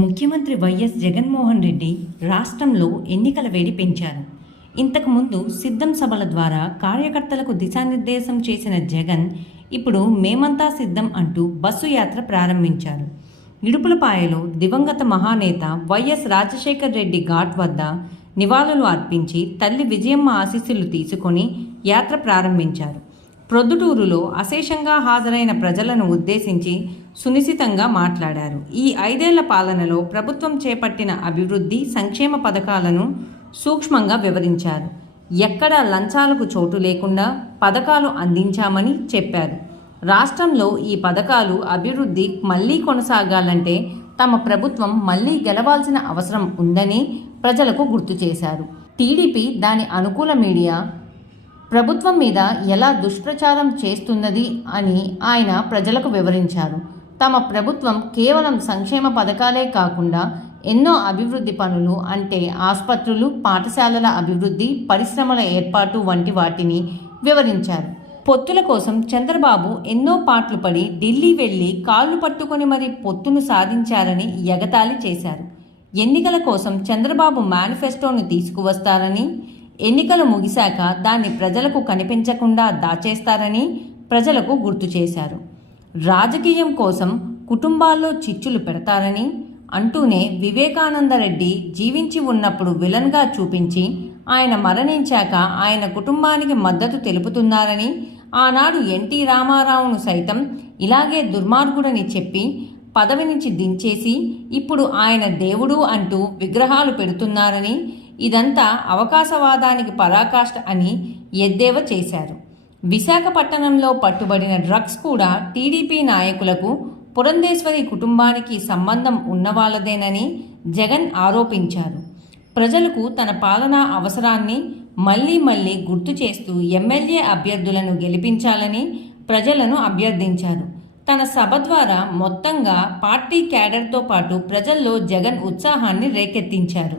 ముఖ్యమంత్రి వైఎస్ జగన్మోహన్ రెడ్డి రాష్ట్రంలో ఎన్నికల వేడి పెంచారు. ఇంతకుముందు సిద్ధం సభల ద్వారా కార్యకర్తలకు దిశానిర్దేశం చేసిన జగన్ ఇప్పుడు మేమంతా సిద్ధం అంటూ బస్సు యాత్ర ప్రారంభించారు. ఇడుపులపాయలో దివంగత మహానేత వైఎస్ రాజశేఖర్ రెడ్డి ఘాట్ వద్ద నివాళులు అర్పించి తల్లి విజయమ్మ ఆశీస్సులు తీసుకొని యాత్ర ప్రారంభించారు. ప్రొద్దుటూరులో అశేషంగా హాజరైన ప్రజలను ఉద్దేశించి సునిశితంగా మాట్లాడారు. ఈ ఐదేళ్ళ పాలనలో ప్రభుత్వం చేపట్టిన అభివృద్ధి సంక్షేమ పథకాలను సూక్ష్మంగా వివరించారు. ఎక్కడా లంచాలకు చోటు లేకుండా పథకాలు అందించామని చెప్పారు. రాష్ట్రంలో ఈ పథకాలు అభివృద్ధి మళ్ళీ కొనసాగాలంటే తమ ప్రభుత్వం మళ్ళీ గెలవాల్సిన అవసరం ఉందని ప్రజలకు గుర్తు చేశారు. టీడీపీ దాని అనుకూల మీడియా ప్రభుత్వం మీద ఎలా దుష్ప్రచారం చేస్తున్నది అని ఆయన ప్రజలకు వివరించారు. తమ ప్రభుత్వం కేవలం సంక్షేమ పథకాలే కాకుండా ఎన్నో అభివృద్ధి పనులు అంటే ఆసుపత్రులు పాఠశాలల అభివృద్ధి పరిశ్రమల ఏర్పాటు వంటి వాటిని వివరించారు. పొత్తుల కోసం చంద్రబాబు ఎన్నో పాటలు పడి ఢిల్లీ వెళ్ళి కాళ్ళు పట్టుకొని మరి పొత్తును సాధించారని ఎగతాళి చేశారు. ఎన్నికల కోసం చంద్రబాబు మేనిఫెస్టోను తీసుకువస్తారని ఎన్నికలు ముగిశాక దాన్ని ప్రజలకు కనిపించకుండా దాచేస్తారని ప్రజలకు గుర్తు చేశారు. రాజకీయం కోసం కుటుంబాల్లో చిచ్చులు పెడతారని అంటూనే వివేకానంద రెడ్డి జీవించి ఉన్నప్పుడు విలన్గా చూపించి ఆయన మరణించాక ఆయన కుటుంబానికి మద్దతు తెలుపుతున్నారని ఆనాడు ఎన్టీ రామారావును సైతం ఇలాగే దుర్మార్గుడని చెప్పి పదవి నుంచి దించేసి ఇప్పుడు ఆయన దేవుడు అంటూ విగ్రహాలు పెడుతున్నారని ఇదంతా అవకాశవాదానికి పరాకాష్ట అని ఎద్దేవా చేశారు. విశాఖపట్టణంలో పట్టుబడిన డ్రగ్స్ కూడా టీడీపీ నాయకులకు పురంధేశ్వరి కుటుంబానికి సంబంధం ఉన్నవాళ్ళదేనని జగన్ ఆరోపించారు. ప్రజలకు తన పాలనా అవసరాన్ని మళ్ళీ మళ్ళీ గుర్తు చేస్తూ ఎమ్మెల్యే అభ్యర్థులను గెలిపించాలని ప్రజలను అభ్యర్థించారు. తన సభ ద్వారా మొత్తంగా పార్టీ క్యాడర్తో పాటు ప్రజల్లో జగన్ ఉత్సాహాన్ని రేకెత్తించారు.